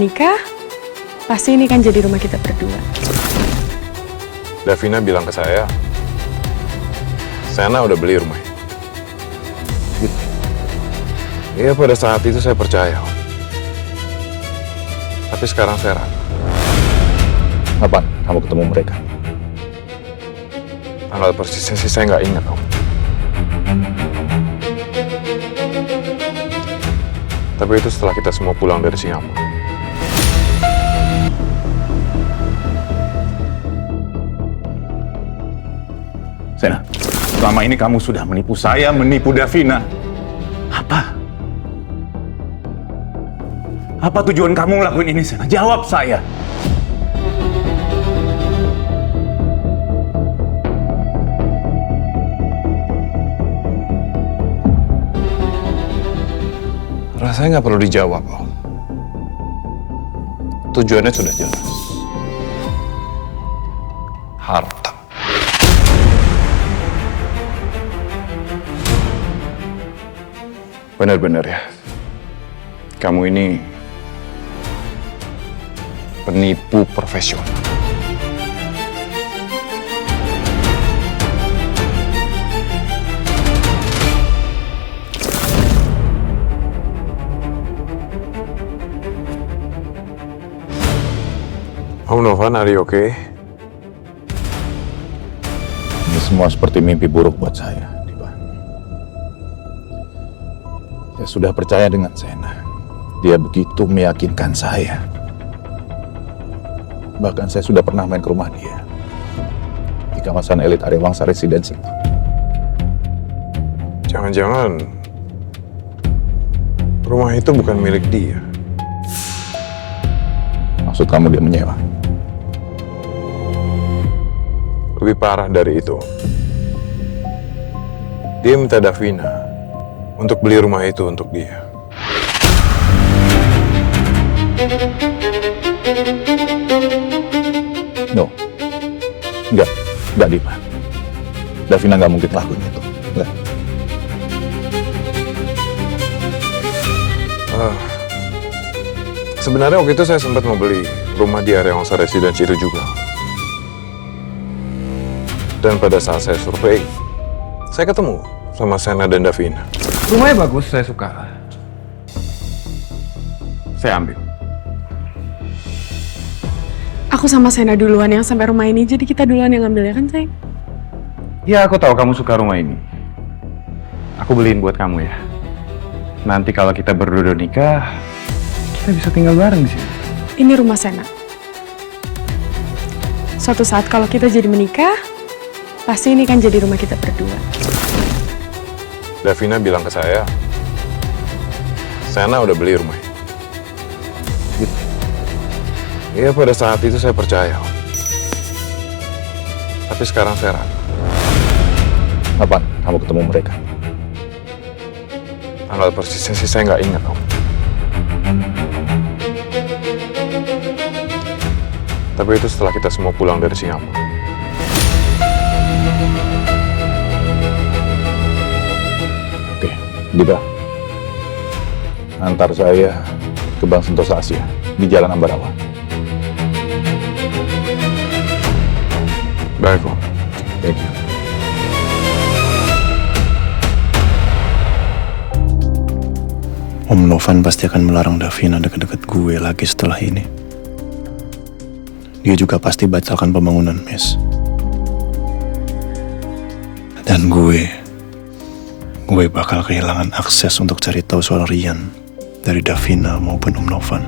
Nikah, pasti ini kan jadi rumah kita berdua. Davina bilang ke saya, Sena udah beli rumah ini. Gitu. Iya, pada saat itu saya percaya. Tapi sekarang saya ragu. Kapan kamu ketemu mereka? Tanggal persisnya sih saya nggak ingat, Om. Tapi itu setelah kita semua pulang dari Singapura. Sena, selama ini kamu sudah menipu saya, menipu Davina. Apa? Apa tujuan kamu ngelakuin ini, Sena? Jawab saya. Rasanya nggak perlu dijawab, Om. Tujuannya sudah jelas. Harta. Benar-benar ya. Kamu ini penipu profesional. Om Novan, are you okay? Ini semua seperti mimpi buruk buat saya, Diva. Saya sudah percaya dengan Sena. Dia begitu meyakinkan saya. Bahkan saya sudah pernah main ke rumah dia di kawasan elit Aryawangsa Residence itu. Jangan-jangan rumah itu bukan milik dia. Maksud kamu dia menyewa? Lebih parah dari itu. Dia minta Davina untuk beli rumah itu untuk dia. No. Enggak, Diva. Davina nggak mungkin lakuin itu. Enggak. Sebenarnya waktu itu saya sempat mau beli rumah di area Aryawangsa Residence itu juga. Dan pada saat saya survei, saya ketemu sama Sena dan Davina. Rumahnya bagus, saya suka. Saya ambil. Aku sama Sena duluan yang sampai rumah ini, jadi kita duluan yang ngambil ya kan, sayang? Ya, aku tahu kamu suka rumah ini. Aku beliin buat kamu ya. Nanti kalau kita berdua nikah, kita bisa tinggal bareng di sini. Ini rumah Sena. Suatu saat kalau kita jadi menikah, pasti ini kan jadi rumah kita berdua. Davina bilang ke saya, Sena udah beli rumah ini. Gitu. Iya, pada saat itu saya percaya. Tapi sekarang saya ragu. Kapan kamu ketemu mereka? Tanggal persisnya sih saya nggak ingat, Om. Tapi itu setelah kita semua pulang dari Singapura. Oke, Diva. Antar saya ke Bank Sentosa Asia di Jalan Ambarawa. Baik, Om. Thank you. Om Novan pasti akan melarang Davina deket-deket gue lagi setelah ini. Dia juga pasti batalkan pembangunan mes. Dan gue bakal kehilangan akses untuk cari tahu soal Rian dari Davina maupun Om Novan.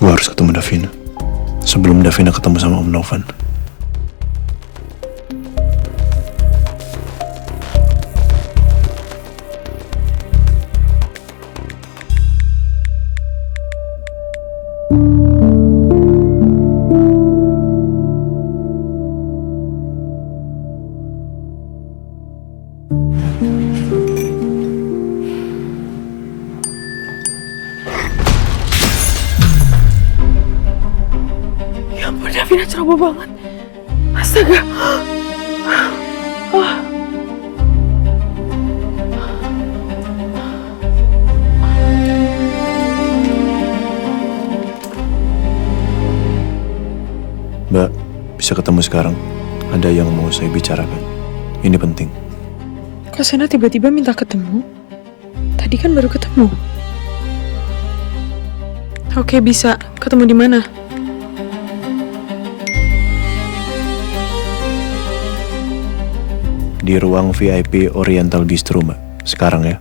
Gue harus ketemu Davina sebelum Davina ketemu sama Om Novan. Ya ampun, Davina ceroboh banget. Astaga. bisa ketemu sekarang? Ada yang mau saya bicarakan. Ini penting. Kok Sena tiba-tiba minta ketemu? Tadi kan baru ketemu. Oke, bisa. Ketemu di mana? Di ruang VIP Oriental Bistro, Mbak. Sekarang ya.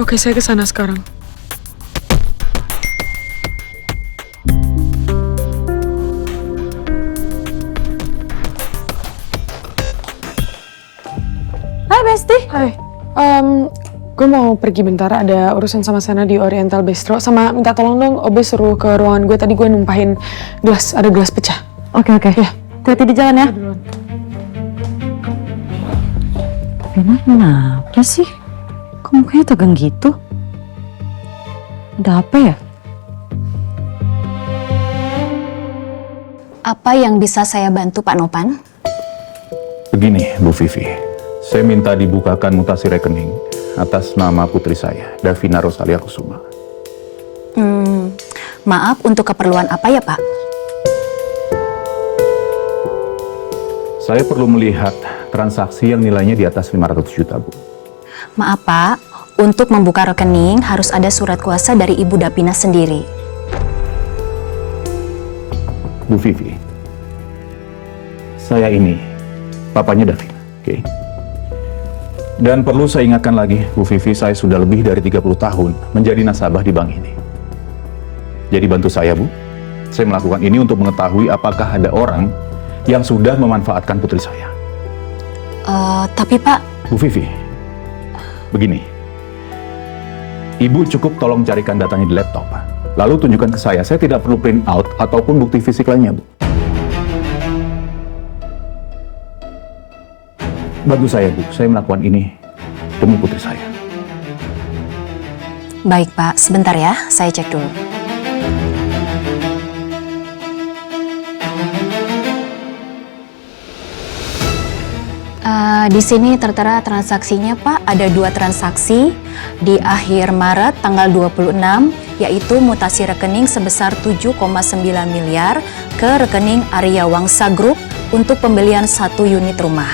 Oke, saya ke sana sekarang. Hai Besti. Hai. Gue mau pergi bentar, ada urusan sama Sena di Oriental Bistro. Sama minta tolong dong, Obe suruh ke ruangan gue. Tadi gue numpahin gelas, ada gelas pecah. Oke. Ya. Hati-hati di jalan ya. Rena kenapa sih? Kok mukanya tegang gitu? Ada apa ya? Apa yang bisa saya bantu Pak Nopan? Begini, Bu Vivi. Saya minta dibukakan mutasi rekening atas nama putri saya, Davina Rosalia Kusuma. Maaf, untuk keperluan apa ya Pak? Saya perlu melihat transaksi yang nilainya di atas 500 juta, Bu. Maaf Pak, untuk membuka rekening harus ada surat kuasa dari Ibu Davina sendiri. Bu Vivi, saya ini papanya Davina, oke? Dan perlu saya ingatkan lagi, Bu Vivi, saya sudah lebih dari 30 tahun menjadi nasabah di bank ini. Jadi bantu saya, Bu. Saya melakukan ini untuk mengetahui apakah ada orang yang sudah memanfaatkan putri saya. Tapi Pak... Bu Vivi, begini. Ibu cukup tolong carikan datanya di laptop, lalu tunjukkan ke saya. Saya tidak perlu print out ataupun bukti fisik lainnya, Bu. Bantu saya, Bu. Saya melakukan ini demi putri saya. Baik Pak, sebentar ya, saya cek dulu. Di sini tertera transaksinya Pak, ada 2 transaksi di akhir Maret tanggal 26, yaitu mutasi rekening sebesar 7,9 miliar ke rekening Arya Wangsa Group untuk pembelian 1 unit rumah.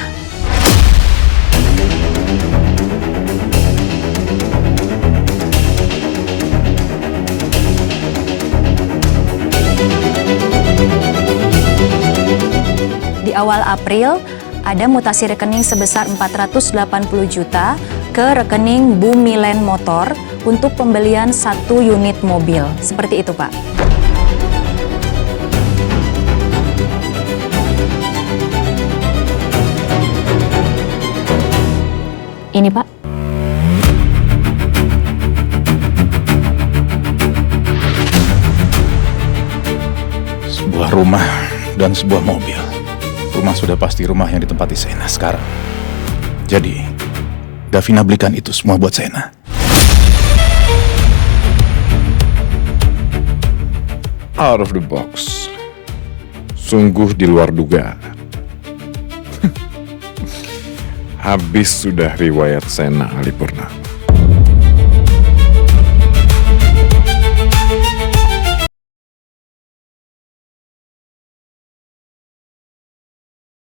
Di awal April, ada mutasi rekening sebesar 480 juta ke rekening Bumilen Motor untuk pembelian 1 unit mobil. Seperti itu, Pak. Ini, Pak. Sebuah rumah dan sebuah mobil. Rumah sudah pasti rumah yang ditempati Sena sekarang. Jadi, Davina belikan itu semua buat Sena. Out of the box. Sungguh di luar dugaan. Habis sudah riwayat Sena Alipurna.